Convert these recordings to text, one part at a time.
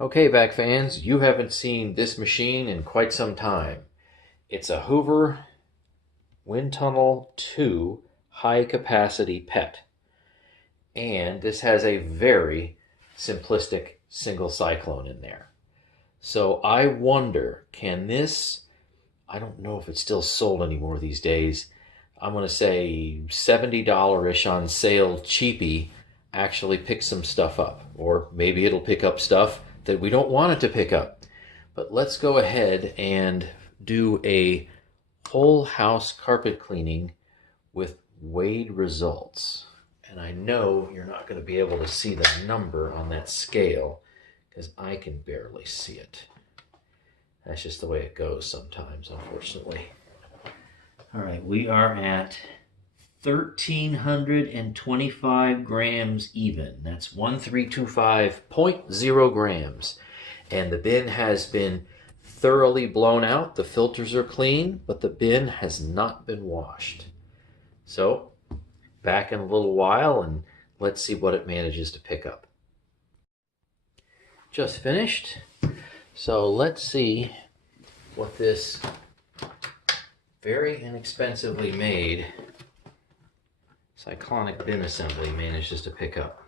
Okay, back fans, you haven't seen this machine in quite some time. It's a Hoover Windtunnel 2 high capacity PET. And this has a very simplistic single cyclone in there. So I wonder, can this, I don't know if it's still sold anymore these days, I'm going to say $70-ish on sale cheapy, actually pick some stuff up. Or maybe it'll pick up stuff that we don't want it to pick up. But let's go ahead and do a whole house carpet cleaning with weighed results. And I know you're not going to be able to see the number on that scale because I can barely see it. That's just the way it goes sometimes, unfortunately. All right, we are at 1,325 grams even. That's 1325.0 grams. And the bin has been thoroughly blown out. The filters are clean, but the bin has not been washed. So, back in a little while and let's see what it manages to pick up. Just finished. So let's see what this very inexpensively made cyclonic bin assembly manages to pick up.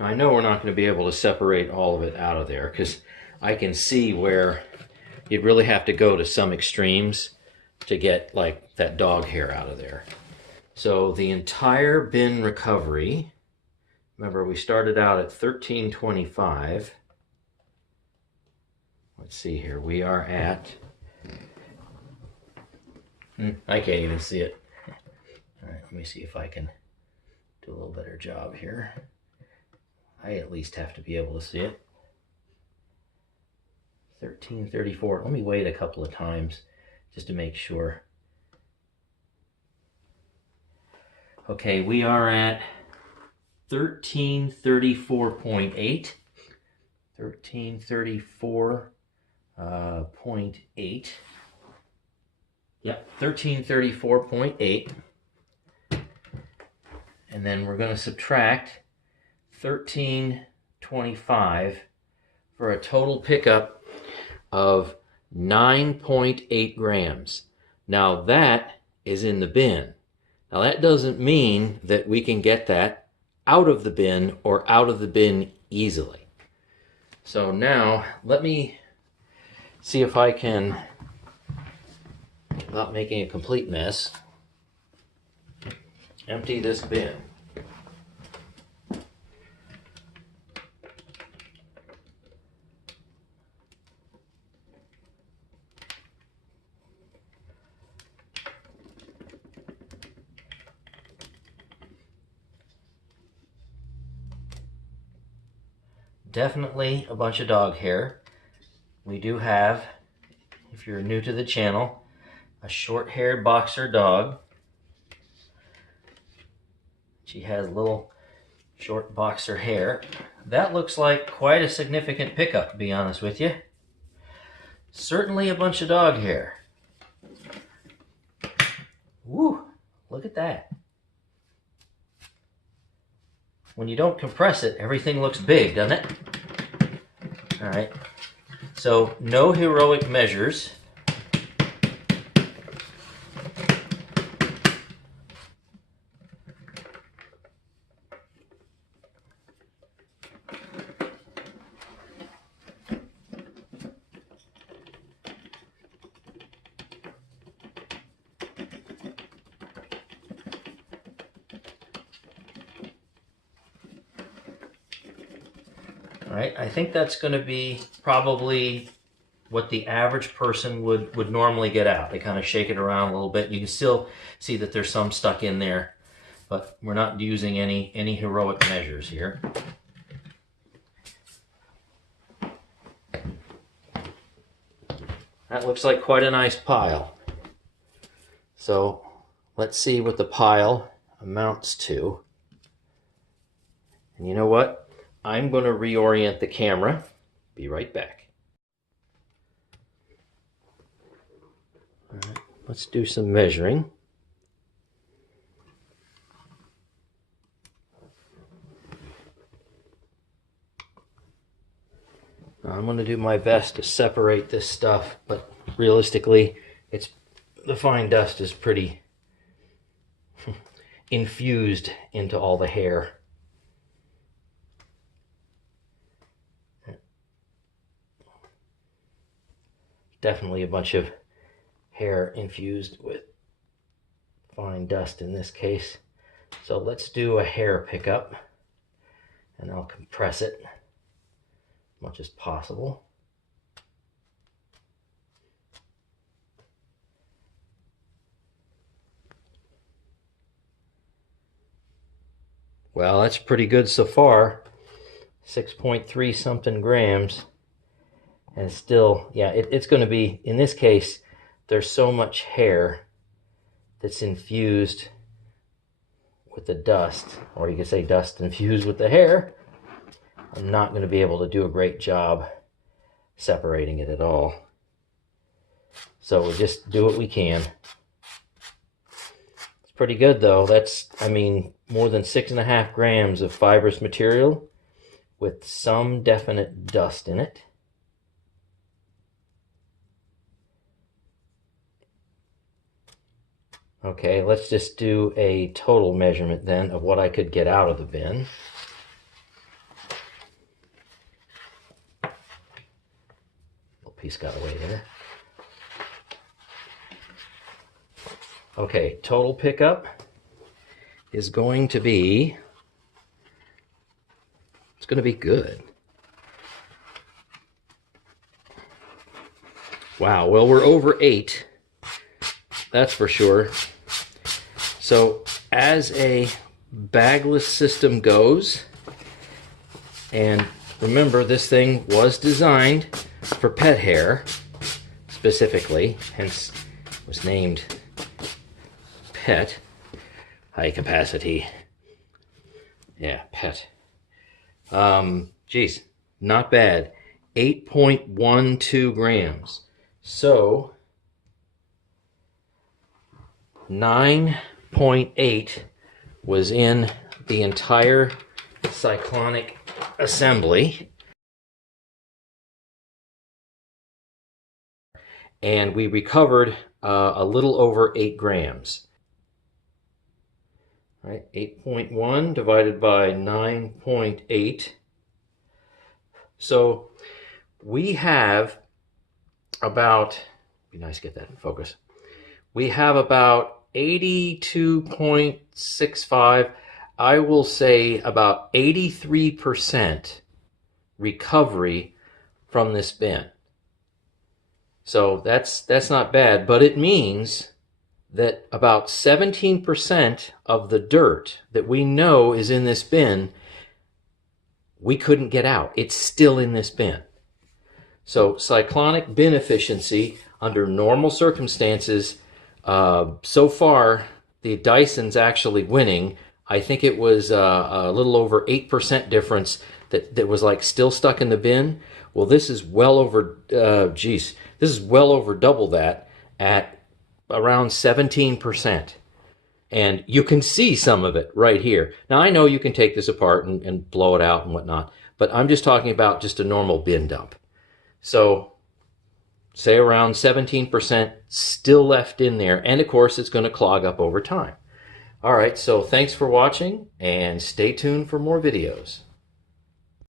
Now I know we're not going to be able to separate all of it out of there because I can see where you'd really have to go to some extremes to get like that dog hair out of there. So the entire bin recovery, remember we started out at 1325. Let's see here, we are at, I can't even see it. All right, let me see if I can do a little better job here. I at least have to be able to see it. 1334. Let me wait a couple of times just to make sure. Okay, we are at 1334.8. 1334.8. Yep, 1334.8. And then we're going to subtract 1325 for a total pickup of 9.8 grams. Now that is in the bin. Now that doesn't mean that we can get that out of the bin or out of the bin easily. So now let me see if I can, without making a complete mess, empty this bin. Definitely a bunch of dog hair. We do have, if you're new to the channel, a short-haired boxer dog. She has little short boxer hair. That looks like quite a significant pickup, to be honest with you. Certainly a bunch of dog hair. Woo, look at that. When you don't compress it, everything looks big, doesn't it? All right, so no heroic measures. All right, I think that's going to be probably what the average person would normally get out. They kind of shake it around a little bit. You can still see that there's some stuck in there, but we're not using any heroic measures here. That looks like quite a nice pile. So let's see what the pile amounts to. And you know what? I'm going to reorient the camera. Be right back. All right, let's do some measuring. I'm going to do my best to separate this stuff, but realistically, the fine dust is pretty infused into all the hair. Definitely a bunch of hair infused with fine dust in this case. So let's do a hair pickup, and I'll compress it as much as possible. Well, that's pretty good so far. 6.3 something grams. And still, yeah, it's going to be, in this case, there's so much hair that's infused with the dust, or you could say dust infused with the hair. I'm not going to be able to do a great job separating it at all. So we'll just do what we can. It's pretty good though. That's, I mean, more than 6.5 grams of fibrous material with some definite dust in it. Okay, let's just do a total measurement then of what I could get out of the bin. Little piece got away there. Okay, total pickup is going to be, it's going to be good. Wow, well, we're over 8. That's for sure. So as a bagless system goes, and remember this thing was designed for pet hair specifically, hence was named Pet, high capacity. Yeah, Pet. Geez, not bad. 8.12 grams. So 9.8 was in the entire cyclonic assembly, and we recovered a little over 8 grams. All right, 8.1 divided by 9.8. So we have about, be nice to get that in focus. We have about 82.65, I will say about 83% recovery from this bin. So that's not bad, but it means that about 17% of the dirt that we know is in this bin, we couldn't get out. It's still in this bin. So cyclonic bin efficiency under normal circumstances, so far, the Dyson's actually winning. I think it was a little over 8% difference that was like still stuck in the bin. Well, this is well over, this is well over double that at around 17%. And you can see some of it right here. Now, I know you can take this apart and blow it out and whatnot, but I'm just talking about just a normal bin dump. So say around 17% still left in there, and of course it's going to clog up over time. All right, so thanks for watching, and stay tuned for more videos.